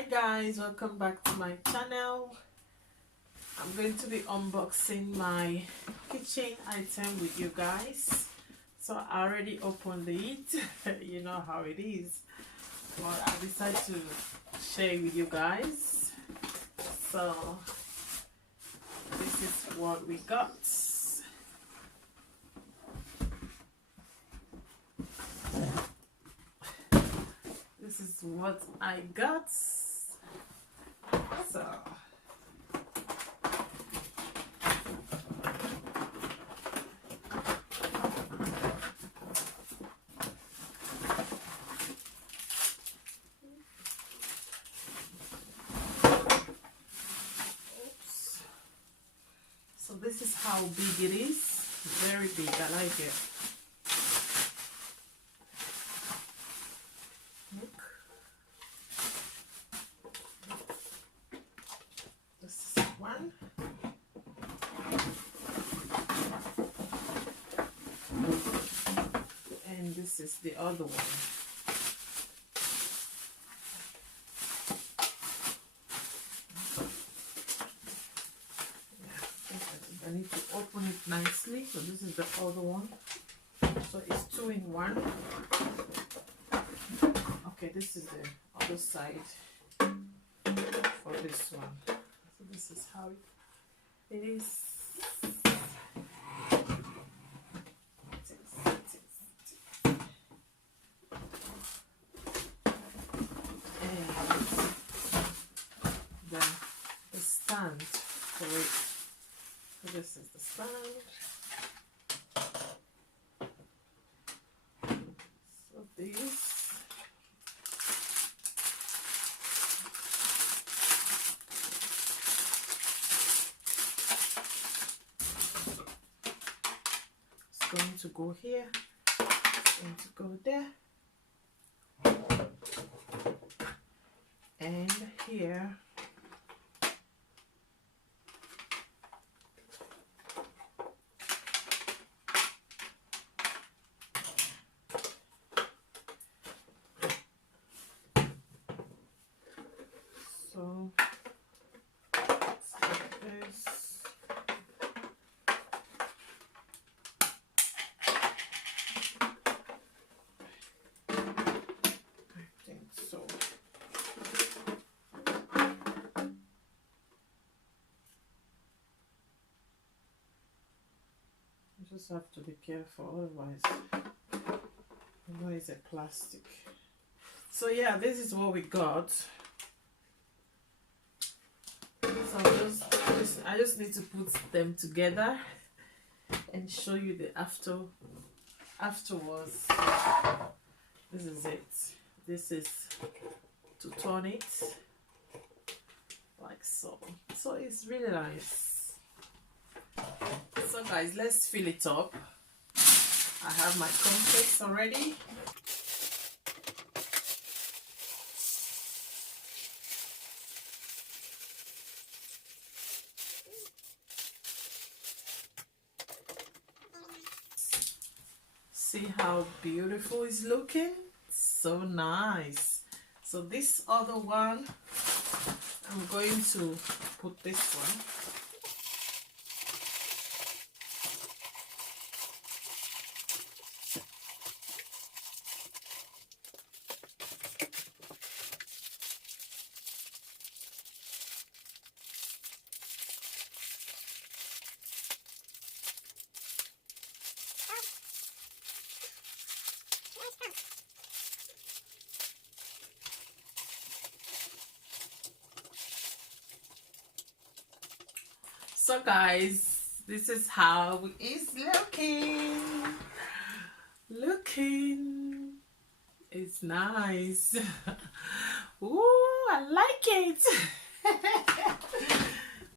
Hi guys, welcome back to my channel. I'm going to be unboxing my kitchen item with you guys. So I already opened it. You know how it is, but I decided to share with you guys. So this is what we got. This is what I got. So so this is how big it is. Very big. I like it. Look. This is one. And this is the other one. I need to open it nicely. So this is the other one. So it's 2 in 1. Okay, this is the other side for this one. So this is how it is. And the stand for it. So this is the stand. So this. It's going to go here. It's going to go there. And here. So it's like this. I think so. You just have to be careful, otherwise you know it's a plastic. So yeah, this is what we got. So I just need to put them together and show you the afterwards. This is it. This is to turn it like so. So it's really nice. So guys, let's fill it up. I have my cornflakes already. See how beautiful it's looking? So nice. So this other one, I'm going to put this one. So guys, this is how it's looking. It's nice. Ooh, I like it.